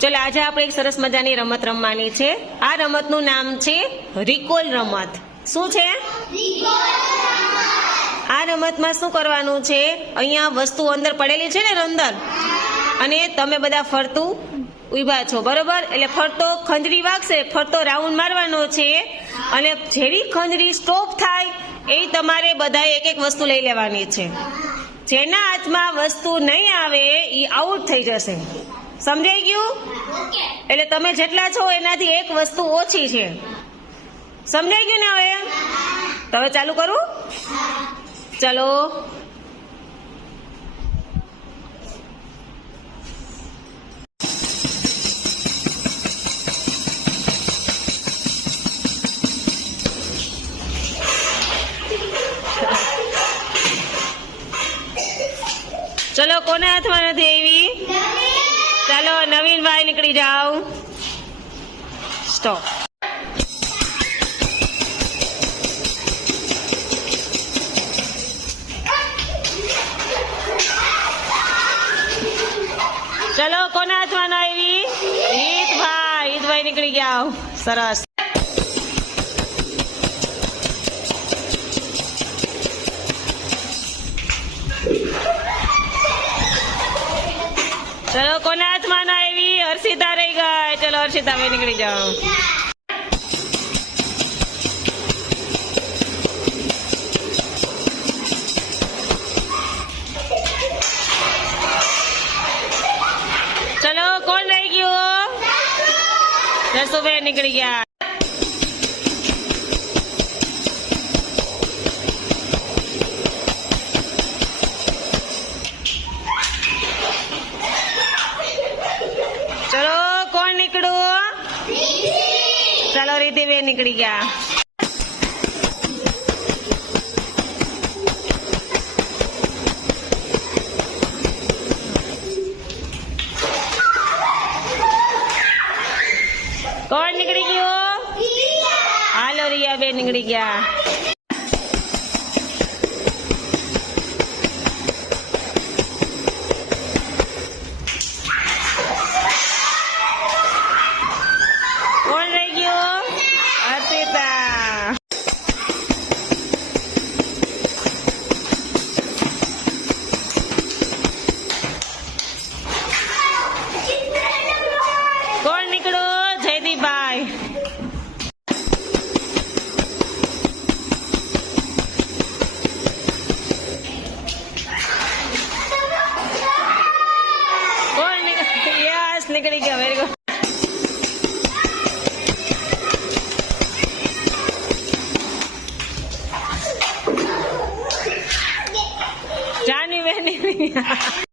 ચલો, આજે આપણે એક સરસ મજાની રમત રમવાની છે. આ રમતનું નામ છે રિકોલ રમત. શું છે? આ રમતમાં શું કરવાનું છે? અહીંયા વસ્તુ અંદર પડેલી છે ને અંદર અને તમે બધા ફરતું ઊભા છો, બરોબર? એટલે ફરતો ખંજરી વાગશે, ફરતો રાઉન્ડ મારવાનો છે. અને જેવી ખંજરી સ્ટોપ થાય, એ તમારે બધાએ એક એક વસ્તુ લઈ લેવાની છે. જેના હાથમાં વસ્તુ નહીં આવે એ આઉટ થઈ જશે. સમજાઈ ગયું? એટલે તમે જેટલા છો એનાથી એક વસ્તુ ઓછી છે. સમજાઈ ગયું ને હવે? તો હવે ચાલુ કરું? ચલો. ચલો કોના હાથમાં નથી આવી? ચાલો નવીન ભાઈ નીકળી જાઓ. સ્ટોપ ચલો, કોના હાથમાં આવી હિતભાઈ હિતભાઈ નીકળી ગયા સરસ. ચલો, કોના હાથમાં ના આવી? હર્ષિતા રહી ગઈ. ચલો, હર્ષિતા, ભાઈ નીકળી જાઓ. ચલો, કોણ રહી ગયું? રસુભાઈ નીકળી ગયા. ચલો બે નીકળી ગયા. કોણ નીકળી ગયું? હાલો રિયા બે નીકળી ગયા. નીકળી ગયા વેરી ગુડ જાનવી ગયા